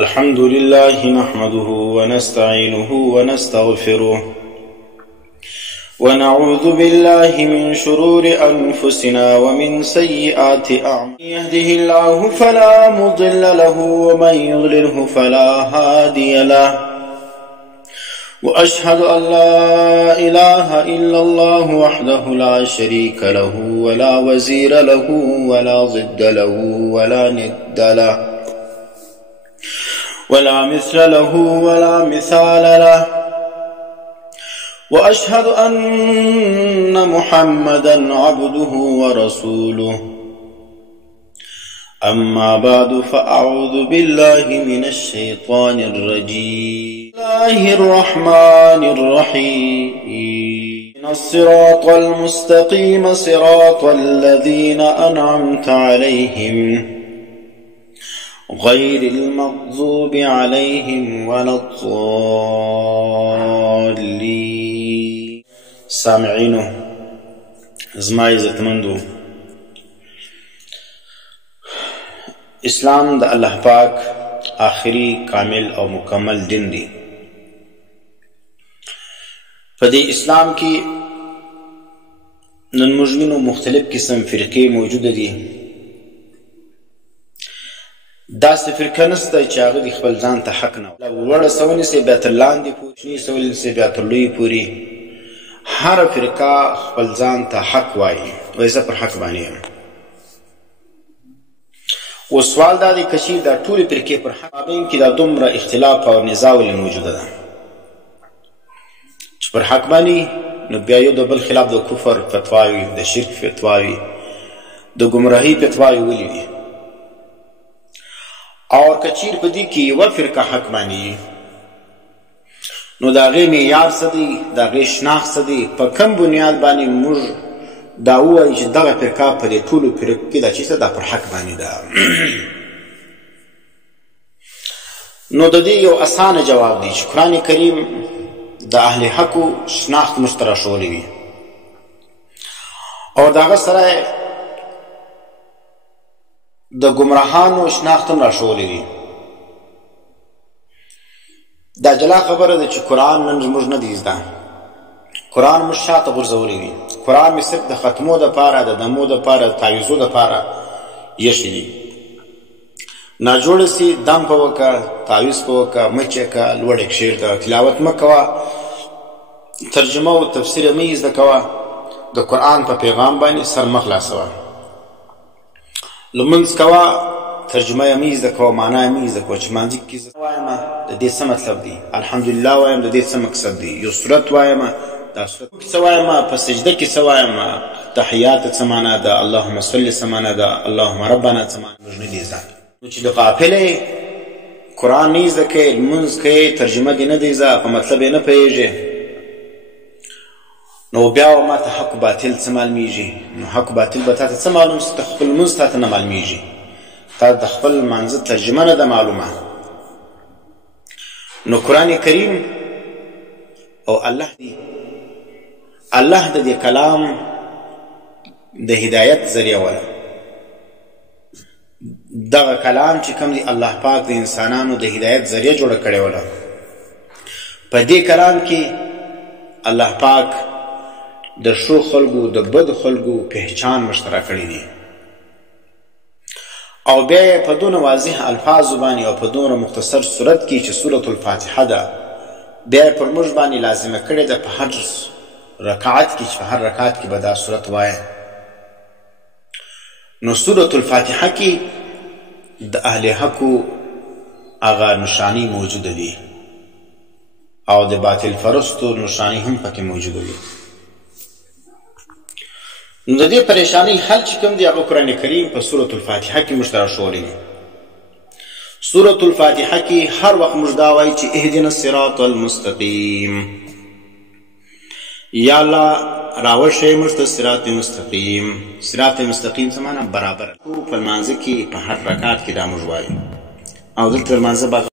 الحمد لله نحمده ونستعينه ونستغفره ونعوذ بالله من شرور أنفسنا ومن سيئات أعمالنا. من يهده الله فلا مضل له ومن يضلله فلا هادي له، وأشهد أن لا إله إلا الله وحده لا شريك له ولا وزير له ولا ضد له ولا ند له ولا مثل له ولا مثال له، وأشهد أن محمدا عبده ورسوله. أما بعد فأعوذ بالله من الشيطان الرجيم. بسم الله الرحمن الرحيم. الصراط المستقيم صراط الذين أنعمت عليهم غير المغضوب عليهم ولا الضالين. سامعینو زما عزتمندو، اسلام د الله پاک آخری کامل او مکمل دین دی. په دې اسلام کې نن موږ وینو مختلف قسم فرقې موجوده دي. داسې فرقه نشته چې هغه د خپل ځان ته حق نه وړه سونیسي بیا تر لاندې پورې سونیسي بیا تر لوی پورې. هر فرقه خپل ځان ته حق وایي، وایي زه پر حق باندې یم. و سوال دا دی که چیرې دا ټولې فرقې پر حق مابین کې دا دومره اختلاف او نزاع ولې موجوده ده چې پر حق باندې، نو بیا یو د بل خلاف د کفر فتواوي، د شرک فتواوي، د ګمراهۍ فتواوي ولې وي. او که چیرې په دې کې یوه فرقه حق باندې نو د هغې معیار څه دی، د هغې شناخت څه دی، په کوم بنیاد باندې موږ دا ووایو چې دغه فرقه په دې ټولو فرقو کې دا چې څه دا پر حق باندې ده. نو د دې یو اسانه جواب دی چې قرآن کریم د اهل حقو شناخت موږ ته راښولی وي او د هغه سره د ګمراهانو شناخت هم راښولی وي. دا جلا خبره ده چې قرآن نن زموږ نه دی زده. قرآن موږ شاته غورځولی وي. قرآن مې صرف د ختمو دپاره، د دمو دپاره، د تعویضو دپاره ایښي دي. ناجوړه سي دم په وکړه، تعویض په وکړه، مه چیکه، لوړې کښېږده، تلاوت مه کوه، ترجمه او تفسیر مه یې زده کوه، د قرآن په پیغام باندې سر مه خلاصوه. لمونځ کوه، ترجمه یې مه یې زده کوه، معنا یې مه یې زده کوه. چې لمانځه کې زه وایم د دې څه مطلب دی، الحمدلله وایم د دې څه مقصد دی، یو صورت وایم دا صورت کې څه وایم، په سجده کې څه وایم، تحیات څه معنا ده، اللهم صل څه معنا ده، اللهم ربنا څه معنا ده. موږ نه دي زده. نو چې د قافلې قرآن نه یې زده کوې، لمونځ کوې، ترجمه دې نه دی زده، په مطلب یې نه پوهېږې، نو بیا ما ته حق باطل څه معلومیږي. نو حق باطل به تا ته څه معلوم سي؟ ته خپل لمونځ تا ته نه معلومیږي، تا د خپل لمانځه ترجمه نه ده معلومه. نو قرآن کریم او الله دی، الله د دې کلام د هدایت ذریعه وله. دغه کلام چې کوم دی الله پاک د انسانانو د هدایت ذریعه جوړه کړې وله. په دې کلام کې الله پاک د ښو خلکو د بدو خلکو پهچان مشترک کړی دی او بیا یې په دونه واضح الفاظو باندې او په دونه مختصر صورت کې چې سورة الفاتحه ده بیا یې پر موږ باندې لازمه کړې ده په هر رکعت کې، چې په هر رکعت کې به دا صورت وایه. نو سورة الفاتحه کې د اهل حقو هغه نښانې موجوده دي او د باطل پرستو نښانې هم پکې موجوده دي. نو د دې پریشانۍ حل چې کوم دی هغه قرآن کریم په سورة الفاتحه کې موږ ته راښولی دی. سورة الفاتحه کې هر وخت موږ دا وایي چې اهدنا الصراط المستقیم، یا الله راوښیې موږ ته صراط مستقیم. صراط مستقیم څه معنا؟ برابر. په لمانځه کې په هر رکعت کې دا موږ وایو او دلته لمانځه